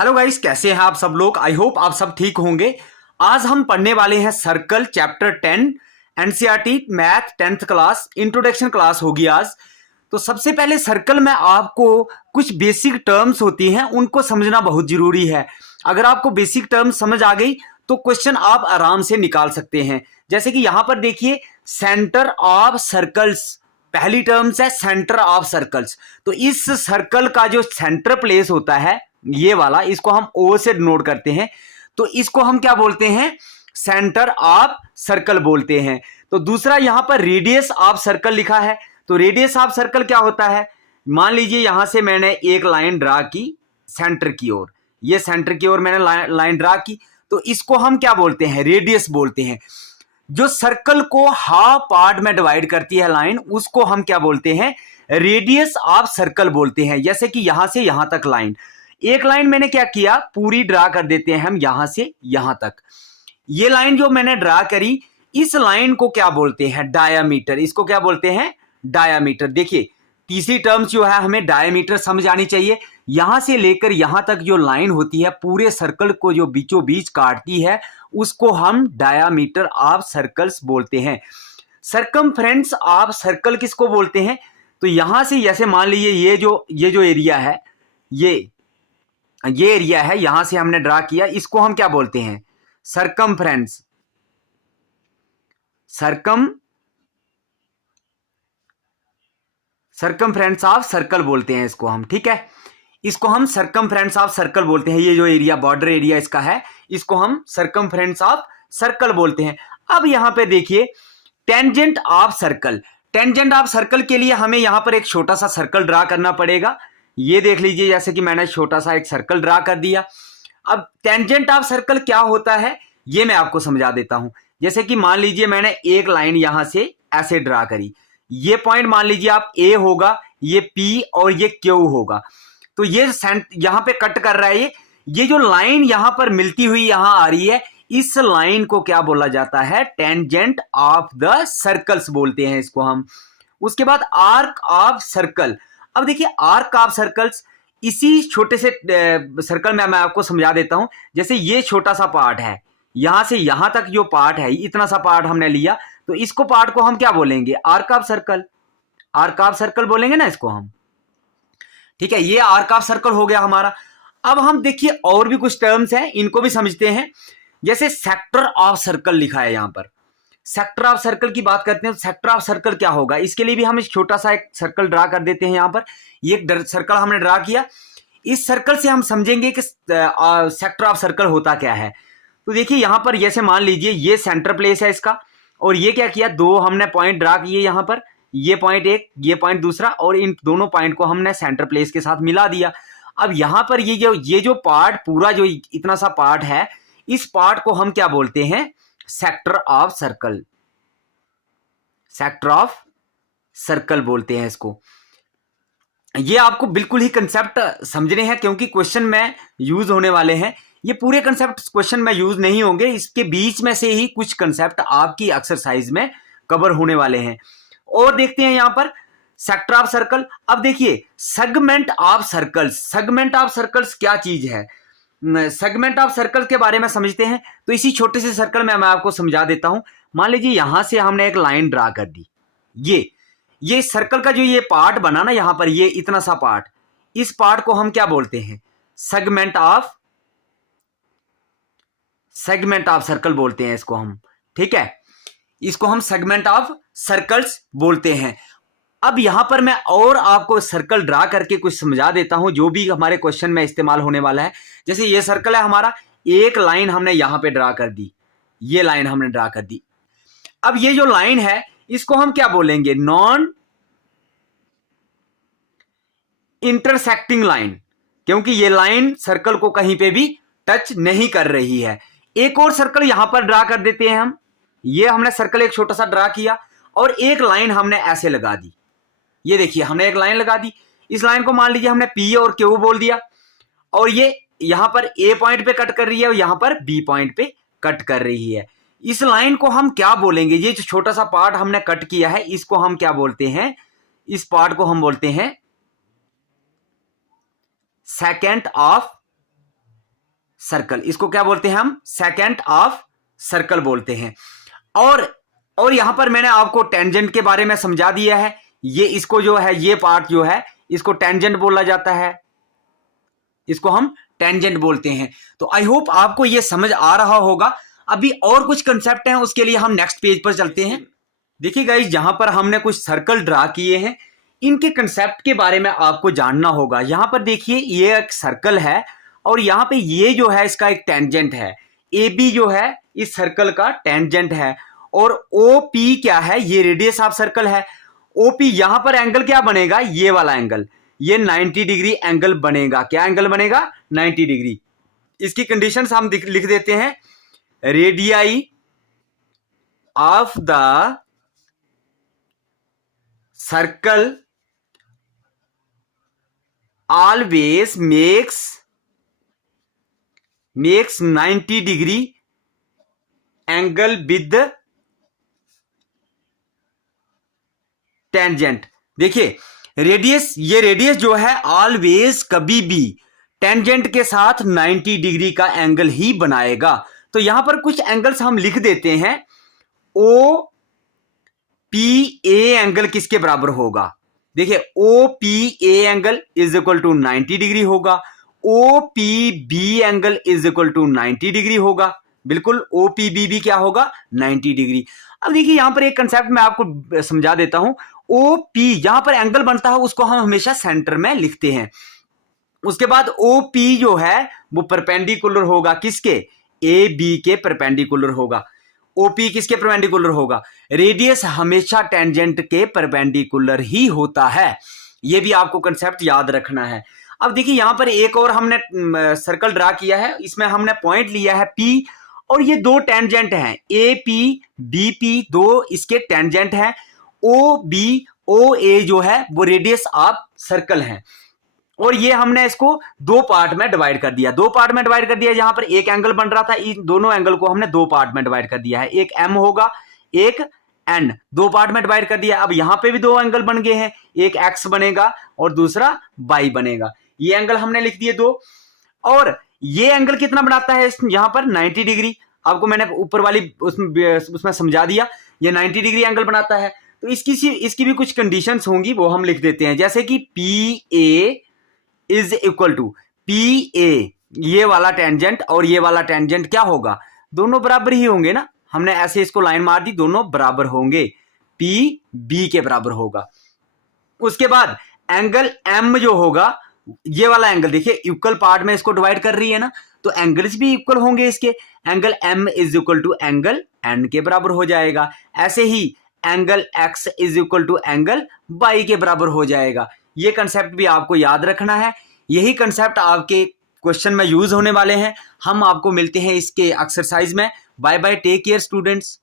Hello guys, कैसे हैं आप सब लोग। आई होप आप सब ठीक होंगे। आज हम पढ़ने वाले हैं circle chapter 10 NCERT math 10th class introduction class होगी आज। तो सबसे पहले सर्कल में आपको कुछ बेसिक टर्म्स होती हैं, उनको समझना बहुत जरूरी है। अगर आपको बेसिक टर्म्स समझ आ गई तो क्वेश्चन आप आराम से निकाल सकते हैं। जैसे कि यहां पर देखिए, सेंटर ऑफ सर्कल्स पहली टर्म्स है, सेंटर ऑफ सर्कल्स। तो इस सर्कल का जो सेंटर प्लेस होता है ये वाला, इसको हम ओ से डिनोट करते हैं। तो इसको हम क्या बोलते हैं, सेंटर ऑफ सर्कल बोलते हैं। तो दूसरा यहां पर रेडियस ऑफ सर्कल लिखा है। तो रेडियस ऑफ सर्कल क्या होता है, मान लीजिए यहां से मैंने एक लाइन ड्रा की सेंटर की ओर, ये सेंटर की ओर मैंने लाइन ड्रा की, तो इसको हम क्या बोलते हैं, रेडियस बोलते हैं। जो सर्कल को हाफ पार्ट में डिवाइड करती है लाइन, उसको हम क्या बोलते हैं, रेडियस ऑफ सर्कल बोलते हैं। जैसे कि यहां से यहां तक लाइन, एक लाइन मैंने क्या किया, पूरी ड्रा कर देते हैं हम यहां से यहां तक। ये लाइन जो मैंने ड्रा करी, इस लाइन को क्या बोलते हैं, डायामीटर। इसको क्या बोलते हैं, डायामीटर। देखिए तीसरी टर्म्स जो है हमें डायामीटर समझ आनी चाहिए। यहां से लेकर यहां तक जो लाइन होती है, पूरे सर्कल को जो बीचों बीच काटती है, उसको हम डायामीटर ऑफ सर्कल्स बोलते हैं। सरकमफ्रेंस ऑफ सर्कल किसको बोलते हैं, तो यहां से जैसे मान लीजिए ये जो एरिया है, ये एरिया है, यहां से हमने ड्रा किया, इसको हम क्या बोलते हैं, सरकमफ्रेंस सरकमफ्रेंस ऑफ सर्कल बोलते हैं इसको हम। ठीक है, इसको हम सरकमफ्रेंस ऑफ सर्कल बोलते हैं। ये जो एरिया, बॉर्डर एरिया इसका है, इसको हम सरकमफ्रेंस ऑफ सर्कल बोलते हैं। अब यहां पे देखिए, tangent of circle. Tangent of circle के लिए हमें यहां पर एक छोटा सा सर्कल ड्रा करना पड़ेगा। ये देख लीजिए, जैसे कि मैंने छोटा सा एक सर्कल ड्रा कर दिया। अब टेंजेंट ऑफ सर्कल क्या होता है, ये मैं आपको समझा देता हूं। जैसे कि मान लीजिए मैंने एक लाइन यहां से ऐसे ड्रा करी, ये पॉइंट मान लीजिए आप ए होगा, ये पी और ये क्यू होगा। तो ये यहां पे कट कर रहा है, ये जो लाइन यहां पर मिलती हुई यहां आ रही है, इस लाइन को क्या बोला जाता है, टेंजेंट ऑफ द सर्कल्स बोलते हैं इसको हम। उसके बाद आर्क ऑफ सर्कल। अब देखिए आर्क ऑफ सर्कल्स, इसी छोटे से सर्कल में मैं आपको समझा देता हूं। जैसे ये छोटा सा पार्ट है, यहां से यहां तक जो पार्ट है, इतना सा पार्ट हमने लिया, तो इसको पार्ट को हम क्या बोलेंगे, arc of circle. Arc of circle बोलेंगे ना इसको हम। ठीक है, ये आर्क ऑफ सर्कल हो गया हमारा। अब हम देखिए और भी कुछ टर्म्स हैं, इनको भी समझते हैं। जैसे सेक्टर ऑफ सर्कल लिखा है यहां पर, सेक्टर ऑफ सर्कल की बात करते हैं। तो सेक्टर ऑफ सर्कल क्या होगा, इसके लिए भी हम एक छोटा सा एक सर्कल ड्रा कर देते हैं। यहां पर ये एक सर्कल हमने ड्रा किया, इस सर्कल से हम समझेंगे कि सेक्टर ऑफ सर्कल होता क्या है। तो देखिए यहां पर जैसे मान लीजिए ये सेंटर प्लेस है इसका, और ये क्या किया, दो हमने पॉइंट ड्रा किए यहां पर, ये पॉइंट एक, ये पॉइंट दूसरा, और इन दोनों पॉइंट को हमने सेंटर प्लेस के साथ मिला दिया। अब यहां पर ये जो पार्ट, पूरा जो इतना सा पार्ट है, इस पार्ट को हम क्या बोलते हैं, sector of circle. Sector of circle बोलते हैं इसको। ये आपको बिल्कुल ही कंसेप्ट समझने हैं, क्योंकि क्वेश्चन में यूज होने वाले हैं। ये पूरे कंसेप्ट क्वेश्चन में यूज नहीं होंगे, इसके बीच में से ही कुछ कंसेप्ट आपकी एक्सरसाइज में कवर होने वाले हैं। और देखते हैं यहां पर सेक्टर ऑफ सर्कल। अब देखिए segment of circles. Segment of circles क्या चीज है, सेगमेंट ऑफ सर्कल के बारे में समझते हैं। तो इसी छोटे से सर्कल में मैं आपको समझा देता हूं। मान लीजिए यहां से हमने एक लाइन ड्रा कर दी, ये सर्कल का जो ये पार्ट बना ना यहां पर, ये इतना सा पार्ट, इस पार्ट को हम क्या बोलते हैं, सेगमेंट ऑफ सर्कल बोलते हैं इसको हम। ठीक है, इसको हम सेगमेंट ऑफ सर्कल्स बोलते हैं। अब यहां पर मैं और आपको सर्कल ड्रा करके कुछ समझा देता हूं, जो भी हमारे क्वेश्चन में इस्तेमाल होने वाला है। जैसे ये सर्कल है हमारा, एक लाइन हमने यहां पे ड्रा कर दी, ये लाइन हमने ड्रा कर दी। अब ये जो लाइन है, इसको हम क्या बोलेंगे, नॉन इंटरसेक्टिंग लाइन, क्योंकि ये लाइन सर्कल को कहीं पे भी टच नहीं कर रही है। एक और सर्कल यहां पर ड्रा कर देते हैं हम। ये हमने सर्कल एक छोटा सा ड्रा किया, और एक लाइन हमने ऐसे लगा दी। ये देखिए हमने एक लाइन लगा दी, इस लाइन को मान लीजिए हमने पी और क्यू बोल दिया, और ये यहां पर ए पॉइंट पे कट कर रही है और यहां पर बी पॉइंट पे कट कर रही है। इस लाइन को हम क्या बोलेंगे, ये जो छोटा सा पार्ट हमने कट किया है, इसको हम क्या बोलते हैं, इस पार्ट को हम बोलते हैं सेकेंट ऑफ सर्कल, इसको क्या बोलते हैं हम, सेकेंट ऑफ सर्कल बोलते हैं। और यहां पर मैंने आपको टेंजेंट के बारे में समझा दिया है। ये इसको जो है, ये पार्ट जो है इसको टेंजेंट बोला जाता है, इसको हम टेंजेंट बोलते हैं। तो आई होप आपको ये समझ आ रहा होगा। अभी और कुछ कंसेप्ट हैं, उसके लिए हम नेक्स्ट पेज पर चलते हैं। देखिए गाइस, जहां पर हमने कुछ सर्कल ड्रा किए हैं, इनके कंसेप्ट के बारे में आपको जानना होगा। यहां पर देखिए, ये एक सर्कल है और यहां पे ये जो है इसका एक टेंजेंट है। ए बी जो है इस सर्कल का टेंजेंट है और ओ पी क्या है, ये रेडियस ऑफ सर्कल है। ओ पी यहां पर एंगल क्या बनेगा, ये वाला एंगल, ये 90 डिग्री एंगल बनेगा। क्या एंगल बनेगा, 90 डिग्री। इसकी कंडीशंस हम लिख देते हैं, radii of the circle always makes 90 degree angle with tangent। देखिए रेडियस, ये रेडियस जो है ऑलवेज कभी भी टेंजेंट के साथ 90 डिग्री का एंगल ही बनाएगा। तो यहां पर कुछ एंगल्स हम लिख देते हैं। ओ पी ए एंगल किसके बराबर होगा, देखिए O P A angle is equal to 90 degree होगा। O P B angle is equal to 90 degree होगा। बिल्कुल, ओ पी बी भी क्या होगा, 90 डिग्री। अब देखिए यहां पर एक कंसेप्ट मैं आपको समझा देता हूं। ओ पी यहां पर एंगल बनता है, उसको हम हमेशा सेंटर में लिखते हैं। उसके बाद ओ पी जो है वो परपेंडिकुलर होगा किसके, ए बी के परपेंडिकुलर होगा। ओपी किसके परपेंडिकुलर होगा, रेडियस हमेशा टेंजेंट के परपेंडिकुलर ही होता है। यह भी आपको कंसेप्ट याद रखना है। अब देखिए यहां पर एक और हमने सर्कल ड्रा किया है, इसमें हमने पॉइंट लिया है पी और ये दो टेंजेंट हैं, ए पी बी पी, दो इसके टेंजेंट हैं। ओ बी ओ ए जो है वो रेडियस ऑफ सर्कल है और ये हमने इसको दो पार्ट में डिवाइड कर दिया। दो पार्ट में डिवाइड कर दिया, जहां पर एक एंगल बन रहा था, इन दोनों एंगल को हमने दो पार्ट में डिवाइड कर दिया है। एक एम होगा, एक एन, दो पार्ट में डिवाइड कर दिया। अब यहां पे भी दो एंगल बन गए हैं, एक एक्स बनेगा और दूसरा वाई बनेगा। ये एंगल हमने लिख दिए दो। और ये एंगल कितना बनाता है यहां पर, 90 डिग्री। आपको मैंने ऊपर वाली उसमें समझा दिया, ये 90 डिग्री एंगल बनाता है। तो इसकी भी कुछ कंडीशंस होंगी, वो हम लिख देते हैं। जैसे कि P A is equal to P A, ये वाला टेंजेंट और ये वाला टेंजेंट क्या होगा, दोनों बराबर ही होंगे ना। हमने ऐसे इसको लाइन मार दी, दोनों बराबर होंगे, पी बी के बराबर होगा। उसके बाद एंगल एम जो होगा, ये वाला एंगल देखिए इक्वल पार्ट में इसको डिवाइड कर रही है ना, तो एंगल्स भी इक्वल होंगे इसके। Angle M is equal to angle N के बराबर हो जाएगा। ऐसे ही angle X is equal to angle Y के बराबर हो जाएगा। ये कंसेप्ट भी आपको याद रखना है। यही कंसेप्ट आपके क्वेश्चन में यूज होने वाले हैं। हम आपको मिलते हैं इसके एक्सरसाइज में। Bye bye, take care students.